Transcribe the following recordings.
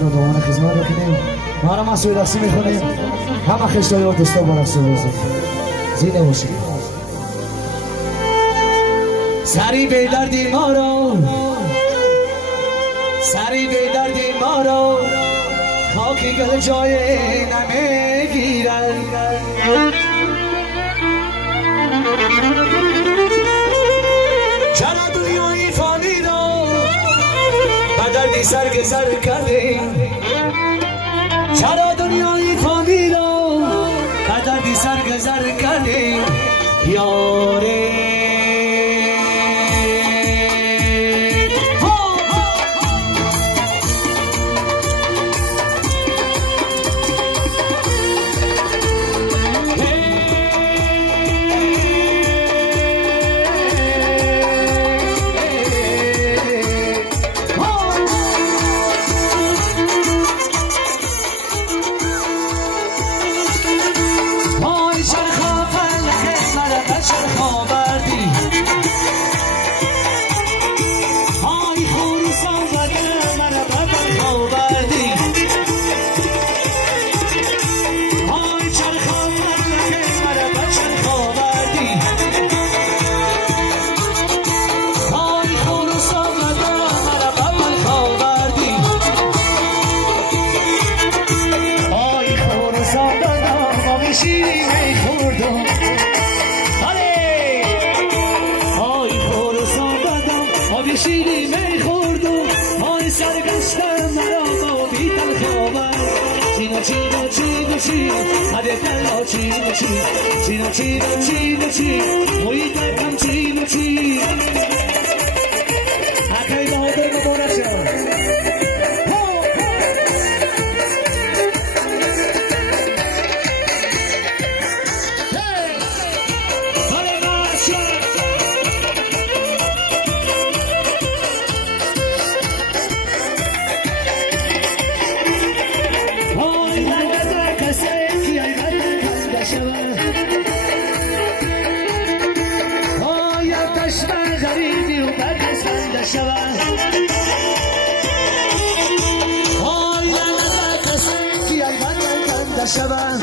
رو به عنوان خدمت بکنیم. ما را مسئول دستی میکنیم. همه خشتای و دوستا با رفت روزی زیده باشید. سری به دردی ما را، سری به دردی ما را، خاکی گل جای نمیگیرن. چرا دنیای فانی را به دردی سرگذر کردیم؟ چرا دنیای فانی را به دردی سرگذر کردیم؟ یاره شیری می خوردم های سرگشتم مرا با بیتل خوابم چینا چینا چینا چین هده تلا چینا چین چینا چینا چینا چین محیط کم چینا چین اکی بهادر مبارک شد شبن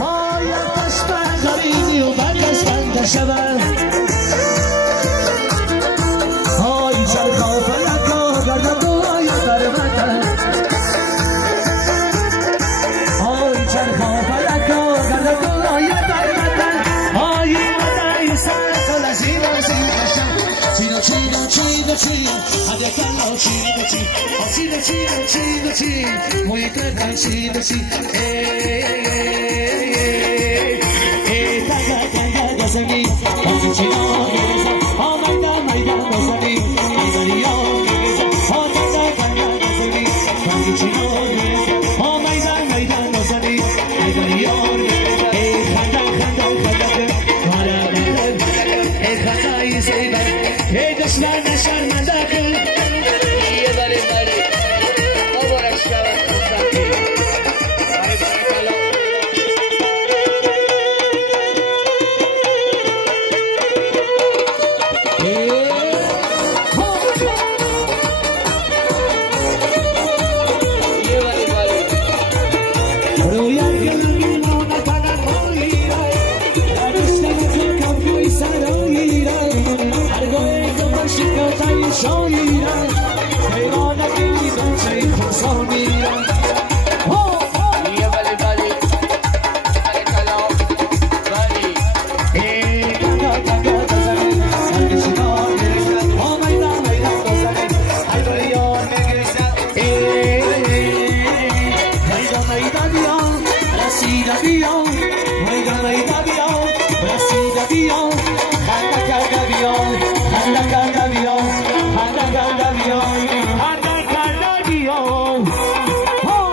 های تشبه غریبی و برگشت بنده شبن های چرخا فلکا گردن دوهای در وطن های چرخا فلکا گردن دوهای در وطن های وطن سر لشی لشی بشن چینا چینا چینا چین هده کلا چینا چین چینا چینا چینا چین محیط کن چینا چین تنگا تنگا گزنی تنگی چینا گزن میدا میدا گزنی میدانیا گزن تنگا تنگا گزنی تنگی چینا گزن میدا میدا گزنی میدانیا گزن خندا خندا خندا مارا گزن خندای زیبا دشمن شرمنده کن Oh!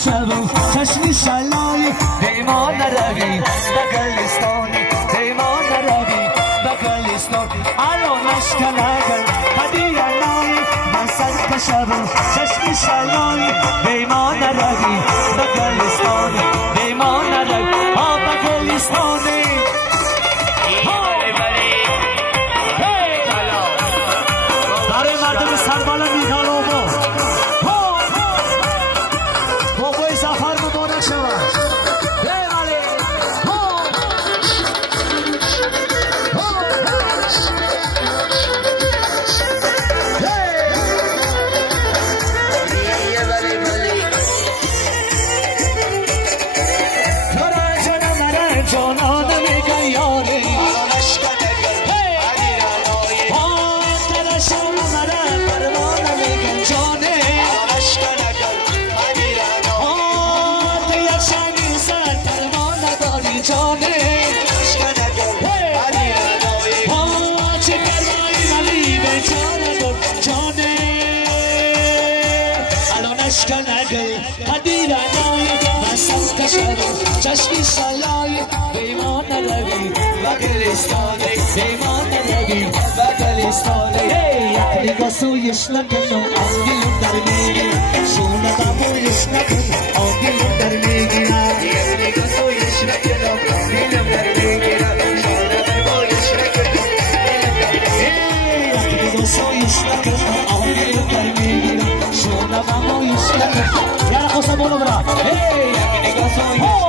کشم چشمی شلایی دیما نروی بگلستانی دیما نروی بگلستانی الان اشکن اگر هدیه نایی من سر کشم چشمی شلایی دیما نروی بگلستانی دیما نروی بگلستانی برای مردم سربالا میدانو بابای زفر مبارک شود چشمی سلای دیمان نروی بگلستانی دیمان نروی بگلستانی یک نگاه سویش نکنم آنگیون در میگیرم شونم بویش نکنم آنگیون در میگیرم یک نگاه سویش نکنم آنگیون در میگیرم شونم بویش نکنم یک نگاه سویش نکنم آنگیون در میگیرم شونم بویش نکنم یالا خوصه بولو برا یک نگاه سویش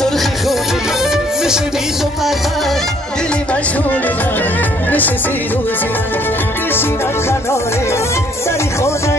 سرخی خونی میشه بی تو پرپر دلی مشغول من مثل 30 روزی من بشینم کناره سری خونه